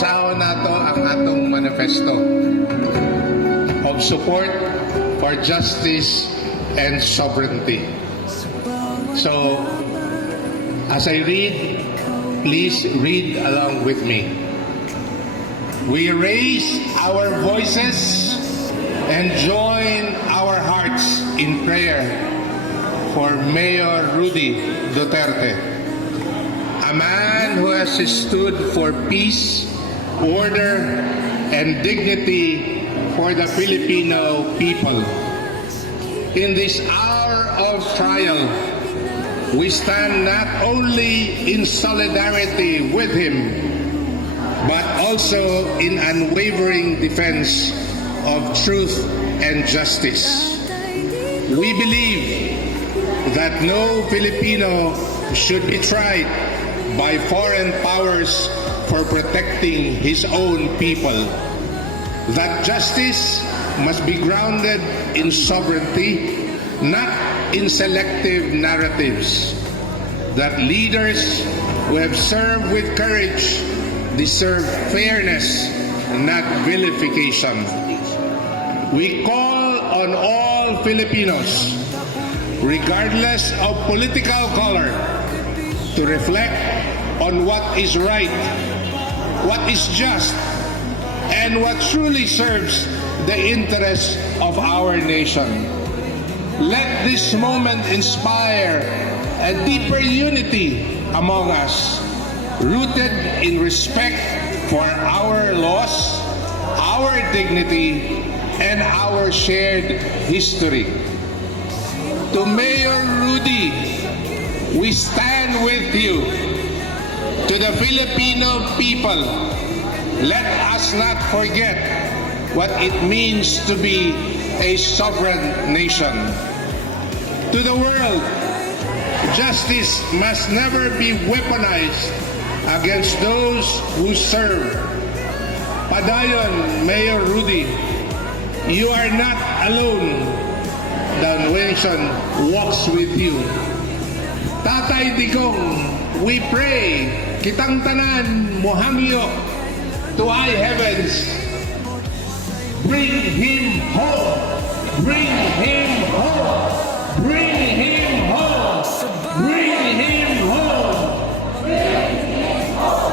basahon nato ang atong manifesto of support for justice and sovereignty. So, as I read, please read along with me. We raise our voices and join our hearts in prayer for Mayor Rudy Duterte, a man who has stood for peace, order, and dignity for the Filipino people. In this hour of trial, we stand not only in solidarity with him, but also in unwavering defense of truth and justice. We believe that no Filipino should be tried by foreign powers for protecting his own people. That justice must be grounded in sovereignty, not in selective narratives. That leaders who have served with courage deserve fairness, not vilification. We call on all Filipinos, regardless of political color, to reflect on what is right, what is just, and what truly serves the interests of our nation. Let this moment inspire a deeper unity among us, rooted in respect for our laws, our dignity, and our shared history. To Mayor Rudy, we stand with you. To the Filipino people, let us not forget what it means to be a sovereign nation. To the world, justice must never be weaponized against those who serve. Padayon, Mayor Rudy, you are not alone. The nation walks with you. Tatay Digong, we pray, kitang tanan mohangyo to high heavens. Bring him home. Bring him home. Bring him home. Bring him home. Bring him home.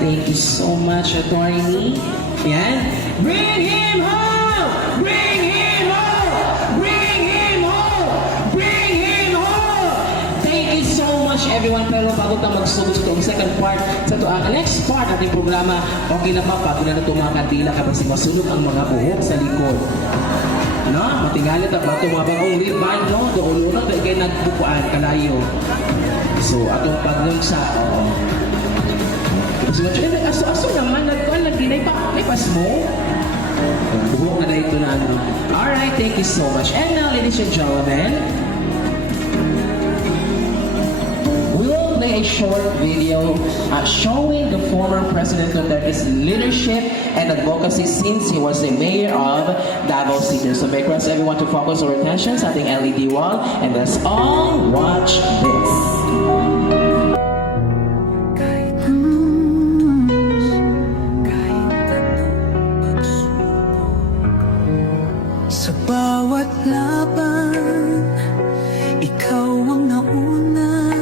Thank you so much, Attorney. Yan. Bring him home! Bring him home! Bring him home! Bring him home! Thank you so much, everyone. Pero bago tayo magsugod sa itong second part, sa ito ang next part ating programa, okay lang bago na ito mga kandila kapag masunog ang mga buhok sa likod. No? Matingalit ang bato mga bagong ribbon, no? Doon na tayo kayo nagbukuan, kalayo. So, atong pagnunsa, oo. So, aso naman, nagkuhan lagi na ipas mo. Buhok na ito na ano. Alright, thank you so much. And now, ladies and gentlemen, we will play a short video showing the former President Duterte's leadership and advocacy since he was the mayor of Davao City. So, may request everyone to focus our attention sa ating LED wall, and let's all watch this. Sa bawat laban, ikaw ang nauna.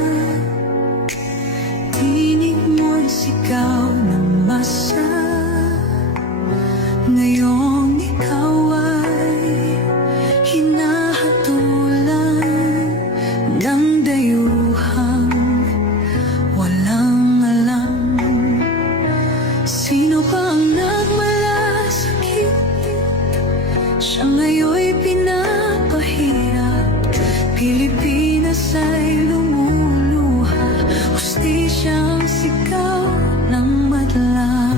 Tinig mo'y sigaw ng masa. Ngayong ikaw ay hinahatulan ng dayuhang walang alam. Sino ba ang nagmalasakit? Siya ngayon'y pinapahirap. Pilipinas ay lumuluha. Hustisyang sigaw ng madla.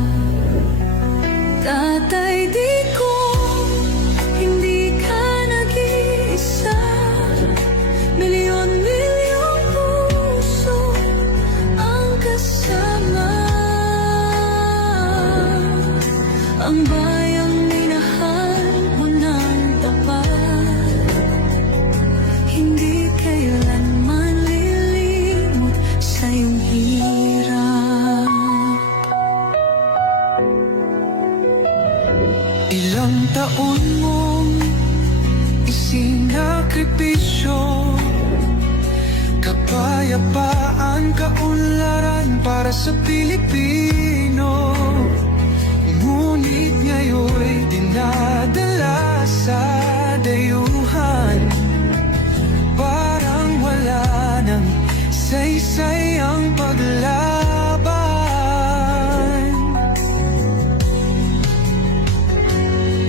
Tatay Digong, hindi ka nag-iisa. Milyon-milyong puso ang kasama. Ang bayang minahal mo ng tapat, hindi kailanman lilimot sa iyong hirap. Ilang taon mong isinakripisyo, kapayapaan, kaunlaran para sa Pilipino. Ngunit ngayon'y dinadala sa dayuhan, parang wala nang saysay ang paglaban.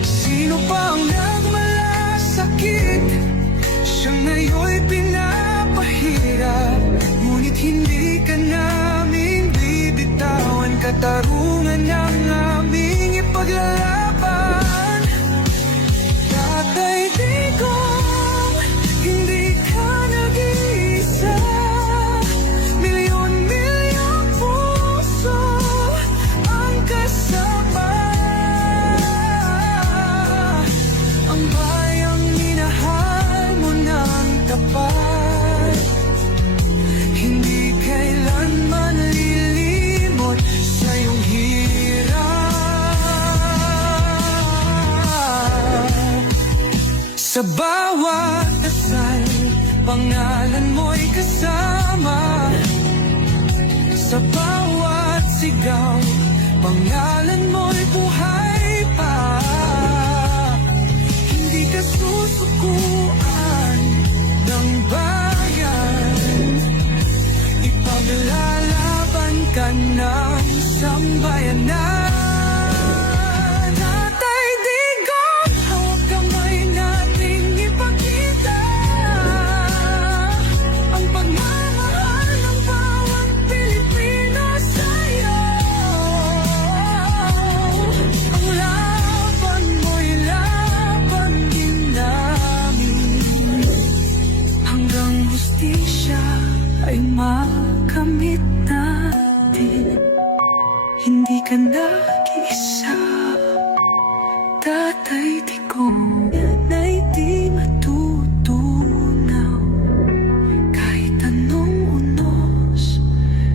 Sino pa ang nagmalasakit? Siya ngayon'y pinapahirap, ngunit hindi ka namin bibitawan. Katarungan ang aming ipaglalaban. Tatay Digong, hindi ka nag-iisa. Milyon-milyong puso ang kasama. Ang bayang minahal mo ng tapat, hindi kailanman lilimot sa iyong hirap. Sa bawat dasal, pangalan mo'y kasama. Sa bawat sigaw, pangalan mo'y buhay pa. Hindi ka susukuan ng bayan, ipaglalaban ka ng sambayanan. Tatay Digong, hawak kamay nating ipakita ang pagmamahal ng bawat Pilipino sa'yo. Ang laban mo'y laban din namin, hanggang hustisya ay makamit natin. Hindi ka nag-iisa, Tatay Digong, na'y di matutunaw. Kahit anong unos,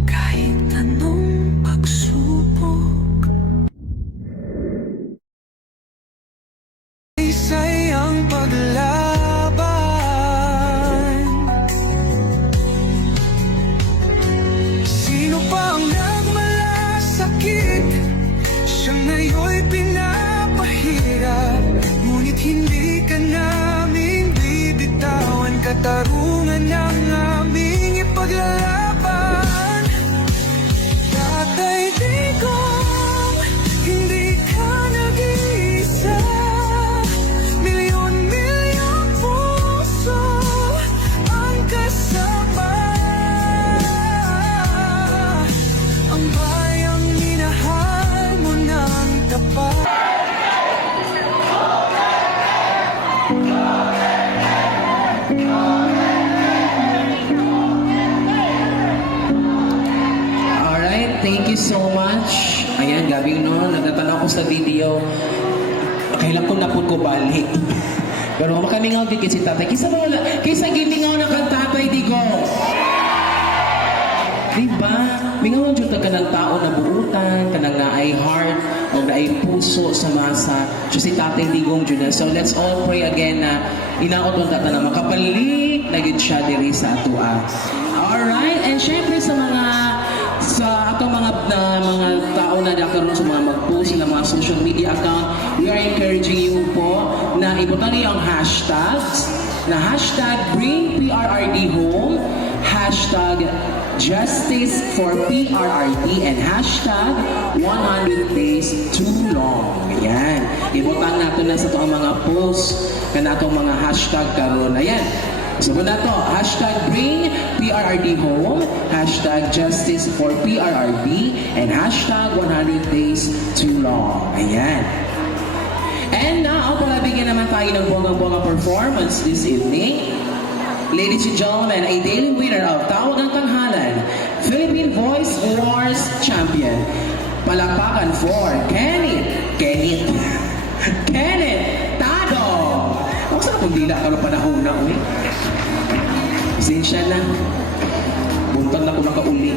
kahit anong pagsubok, isa'y ang paglaban. Sino pa ang nagmalasakit? Siya ngayon'y pinapahirap, ngunit hindi ka namin bibitawan. Katarungan ang aming ipaglalaban. Tatay Digong, hindi ka nag-iisa. Milyon-milyong puso ang kasama. Ang bayang minahal mo ng tapat. Alright, thank you so much. Ayan, gabi no, nagtatanaw ko sa video. Kailan ko napod ko balik. Pero makamingaw din kasi tatay. Kisa gimingaw na kang Tatay Digong. Diba? Mingawan dyan ka ng tao na buutan, ka ng naay heart, o naay puso sa masa. So si Tatay Digong dyan na. So let's all pray again na inaot mo tata na makapalik na yun siya diri sa atua. Alright, and syempre sa atong mga tao na nakaroon sa mga mag-post ng mga social media account, we are encouraging you po na ibutan niyo ang hashtags na hashtag Bring PRRD Home, hashtag Justice for PRRD, and hashtag 100 Days Too Long. Ayan. Ibutang natin na sa ito ang mga posts na natong mga hashtag karon. Ayan. So muna to, hashtag Bring PRRD Home, hashtag Justice for PRRD, and hashtag 100 Days Too Long. Ayan. And now, palabigyan naman tayo ng bonggang-bongga performance this evening. Ladies and gentlemen, a daily winner of Tawag ng Tanghalan, Philippine Voice Awards Champion. Palakpakan for Kenneth Tado. Ako saan kung dila ka ng panahon na ulit? Pasensya na. Buntag na ko nakauli.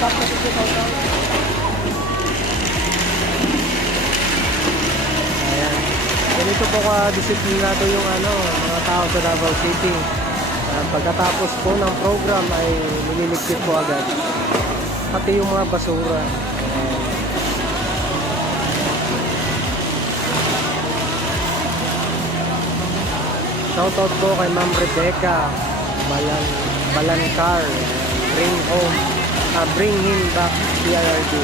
Ayan. Ganito po ka-disiplinado yung mga tao sa Davao City. Pagkatapos po ng program ay nililigpit po agad. Pati yung mga basura. Shoutout po kay Ma'am Rebecca Balancar. Bring him back PRRD.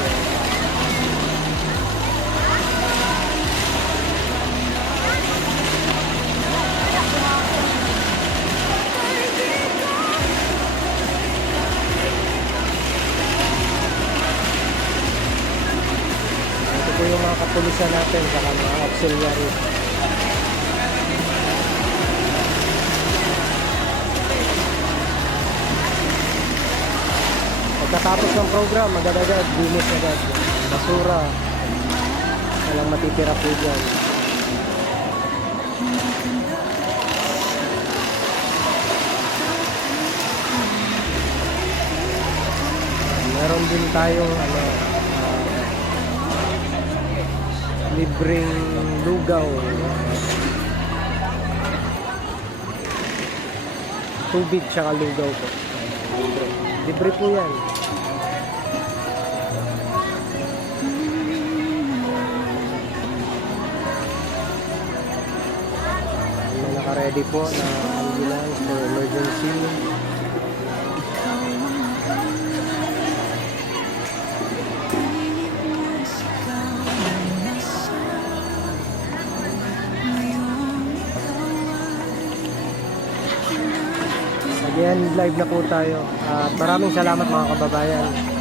Ito po yung mga kapulisan natin saka mga auxiliary. Pagkatapos ng program, agad-agad, linis agad. Basura. Walang matitira po dyan. Meron din tayong libreng lugaw. Tubig tsaka lugaw po. Libre po yan. May naka-ready po na ambulance for emergency. Again, live na po tayo. Maraming salamat mga kababayan.